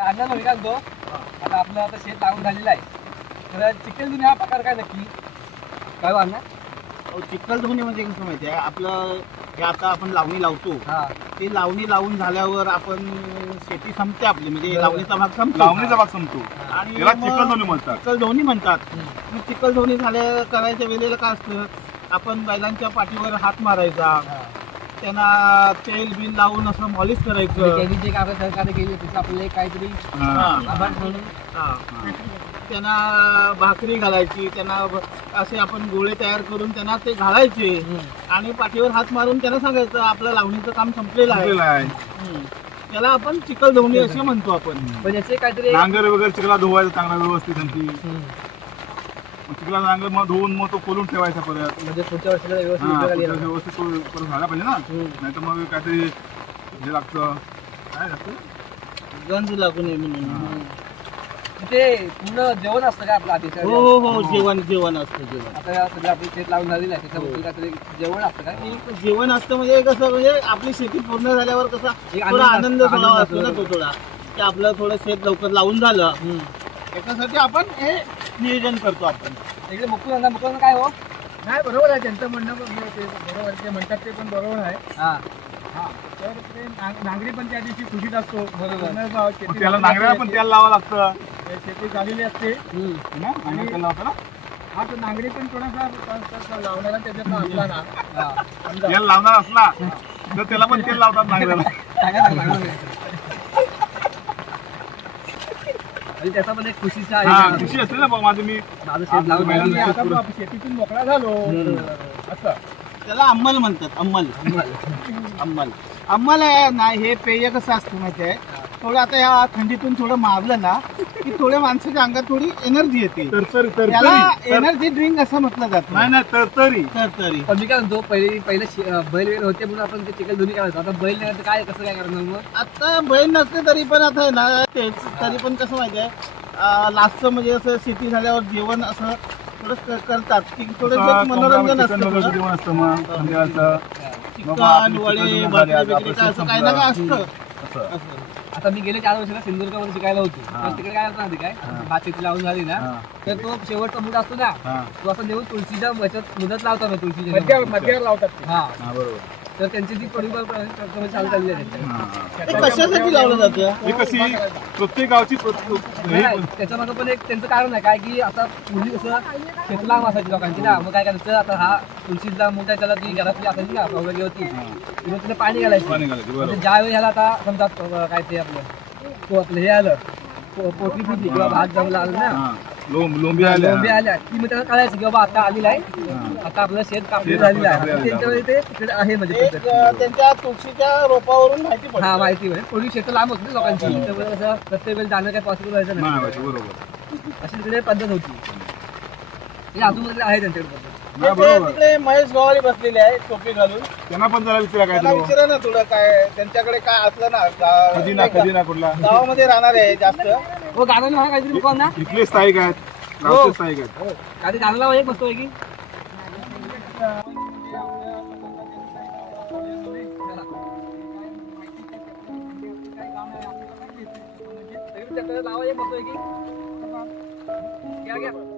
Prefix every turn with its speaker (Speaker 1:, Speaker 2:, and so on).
Speaker 1: अण्णा मी काय म्हणतो, आता आपलं आता शेत लागून झालेलं आहे, तर चिखलधुनी हा प्रकार काय नक्की काय हो अण्णा?
Speaker 2: चिखलधुनी म्हणजे कसं माहिती आहे आपलं, हे आता आपण लावणी लावतो,
Speaker 1: हा
Speaker 2: ती लावणी लावून झाल्यावर आपण शेती संपते आपली, म्हणजे
Speaker 1: बरोबर.
Speaker 2: लावणीचा भाग संपतो.
Speaker 3: लावणीचा भाग संपतो
Speaker 2: आणि
Speaker 3: त्याला
Speaker 2: मग
Speaker 3: चिखलधुनी म्हणतात.
Speaker 2: चिखलधुनी म्हणतात. मग चिखलधुनी झाल्या करायच्या वेळेला काय असतं, आपण बैलांच्या पाठीवर हात मारायचा, त्यांना तेल बिल लावून असं मॉलिश करायचं.
Speaker 1: त्यांनी जे काय आपल्या सरकारने केली त्याचं आपल्याला एक काहीतरी
Speaker 3: हा.
Speaker 1: आभार म्हणून
Speaker 2: हा. त्यांना भाकरी घालायची, त्यांना असे आपण गोळे तयार करून त्यांना ते घालायचे आणि पाठीवर हात मारून त्यांना सांगायचं आपलं लावणीचं काम संपलेलं आहे.
Speaker 3: संपलेलं आहे.
Speaker 2: त्याला आपण चिखलधुनी असे म्हणतो आपण.
Speaker 1: पण याचे काहीतरी
Speaker 3: नांगर वगैरे चिखला धुवायचा चांगला व्यवस्थित त्यांची, चिखला नांगर मग धुवून मग तो खोलून ठेवायचा परत.
Speaker 1: म्हणजे पुढच्या वर्षाला व्यवस्थित
Speaker 3: हा,
Speaker 1: उपयोगाला येणार.
Speaker 3: व्यवस्थित तो करून झाला पाहिजे ना, नाही तर मग काहीतरी हे लागतं, काय लागतं
Speaker 2: गंज लागू नये म्हणून.
Speaker 1: ते पूर्ण जेवण असतं का आपलं आधी?
Speaker 2: हो हो हो, जेवण जेवण असतं जेवण.
Speaker 1: आता सध्या आपली शेत लावून झालेलं आहे, त्याच्याबद्दल काहीतरी जेवण असतं का?
Speaker 2: जेवण असतं म्हणजे कसं, म्हणजे आपली शेती पूर्ण झाल्यावर कसा
Speaker 1: एक
Speaker 2: थोडा आनंद
Speaker 1: आनंद
Speaker 2: थोडा
Speaker 1: असतो.
Speaker 2: असतो ना, तो थोडा की आपलं थोडं शेत लवकर लावून झालं, त्याच्यासाठी आपण हे नियोजन करतो आपण.
Speaker 1: इकडे मुकुंद काय हो?
Speaker 4: नाही, बरोबर आहे त्यांचं म्हणणं, ते बरोबर ते म्हणतात ते पण बरोबर आहे.
Speaker 1: हा
Speaker 4: हा, तर ते नांगरी पण त्या दिवशी खुशीत असतो.
Speaker 1: बरोबर.
Speaker 3: मग त्याला नांगराला पण तेल लावावं लागतं
Speaker 4: शेती झालेली असते
Speaker 3: ना, नांगर तेल लावतं ना.
Speaker 4: हा, तो नांगरी पण थोडासा लावण्याला त्याच्यात असला ना,
Speaker 1: हा.
Speaker 4: समजा
Speaker 3: तेल लावणार असला तर त्याला पण तेल लावतात नांगराला.
Speaker 1: सांगा ना, सांगा ना. आणि त्याचा पण एक खुशीचा
Speaker 3: हा,
Speaker 1: आहे.
Speaker 3: खुशी असते ना बघ माझं मी
Speaker 1: माझं शेत लावून
Speaker 3: बैलांना
Speaker 1: झालेलं आहे.
Speaker 4: आता मग शेतीतून मोकळा झालो असं.
Speaker 2: त्याला अंमल म्हणतात, अंमल. अंमल अंमल आहे ना. हे पेय कसं असतं माहिती आहे, थोडं आता या थंडीतून थोडं मारलं ना की थोड्या माणसाच्या अंगात थोडी एनर्जी येते. त्याला एनर्जी ड्रिंक असं म्हटलं जातं.
Speaker 3: नाही नाही तरतरी.
Speaker 2: तरतरी.
Speaker 1: पण मी काय म्हणतो, पहिले बैल वगैरे होते म्हणून आपण ते चिखलधुनी करायचो. आता बैल नाही तर काय कसं काय करणार मग?
Speaker 2: आता बैल नसते तरी पण आता आहे ना, तेच तरी पण कसं माहिती आहे, लास्टचं म्हणजे असं शेती झाल्यावर जेवण असं थोडं करतात की थोडं मनोरंजन असतं.
Speaker 3: जेवण असतं मग संध्याकाळचं.
Speaker 2: चिकन वडे भाकरी बिकरी काय असं काही ना काय असतं
Speaker 3: असं.
Speaker 2: असं.
Speaker 1: आता मी गेले 4 वर्षाला सिंधुदुर्गमध्ये शिकायला होतो, तर तिकडे काय होतं माहिती काय, भात शेती लावून झाली ना, तर तो शेवटचा मुद असतो ना,
Speaker 3: हा.
Speaker 1: तो असं नेऊन तुळशीच्या ह्याच्यात मुदत लावतात ना, तुळशीच्या
Speaker 4: मध्यावर लावतात ते.
Speaker 1: हा,
Speaker 3: हा, बरोबर.
Speaker 1: तर त्यांची ती परिवार चालू झालेली आहे त्यांची.
Speaker 3: हा.
Speaker 2: ते कशासाठी लावलं जातं?
Speaker 3: हे कशी प्रत्येक गावची
Speaker 1: नाही, त्याच्यामागं पण एक त्यांचं कारण आहे काय, की आता पूर्वी कसं शेत लांब असायची लोकांची ना, मग काय करायचं, आता हा तुळशीचा मोठा त्याला ती घरातली असायची ना वगैरे होती, मग तिला पाणी घालायचं.
Speaker 3: पाणी घालायचं, बरोबर.
Speaker 1: म्हणजे ज्यावेळी ह्याला आता समजा काय ते आपलं हे आलं, पोटली फुटली किंवा भात जमला आलं ना,
Speaker 3: हा. लोंबी आल्या.
Speaker 1: लोंबी आल्या की मग त्याला कळायचं की बाबा आता आलेला आहे, आता आपलं शेत कापणी झालेलं आहे. त्यांच्या वेळी ते तिकडे आहे म्हणजे
Speaker 2: एक
Speaker 1: पद्धत.
Speaker 2: त्यांच्या तुळशीच्या रोपावरून माहिती
Speaker 1: हा,
Speaker 2: पडते.
Speaker 1: माहिती म्हणजे पूर्वी शेत लांब होती ना लोकांची, त्यामुळे कसं प्रत्येक वेळी जाणं काही पॉसिबल व्हायचं
Speaker 3: नाही
Speaker 1: नाही,
Speaker 3: व्हायचं, बरोबर.
Speaker 1: अशी तिकडे पद्धत होती. हे अजून वगैरे आहे त्यांच्याकडे पद्धत.
Speaker 3: नाही,
Speaker 2: ते
Speaker 3: बरोबर.
Speaker 2: तिकडे महेश गवारी बसलेले आहे टोपी घालून.
Speaker 3: त्यांना पण जरा विचारा काय
Speaker 2: त्याला
Speaker 3: तो.
Speaker 2: विचारा ना थोडं काय त्यांच्याकडे काय असलं ना,
Speaker 3: खजिना कुठला.
Speaker 2: गावामध्ये राहणार आहे जास्त.
Speaker 1: हो, गाणं लावा काहीतरी मुकवा ना.
Speaker 3: इथले स्थायिक आहेत, गावचे स्थायिक आहेत.
Speaker 1: काहीतरी गाणं लावा, एक मस्त आहे की लावा, एक मस्त आहे की घ्या घ्या.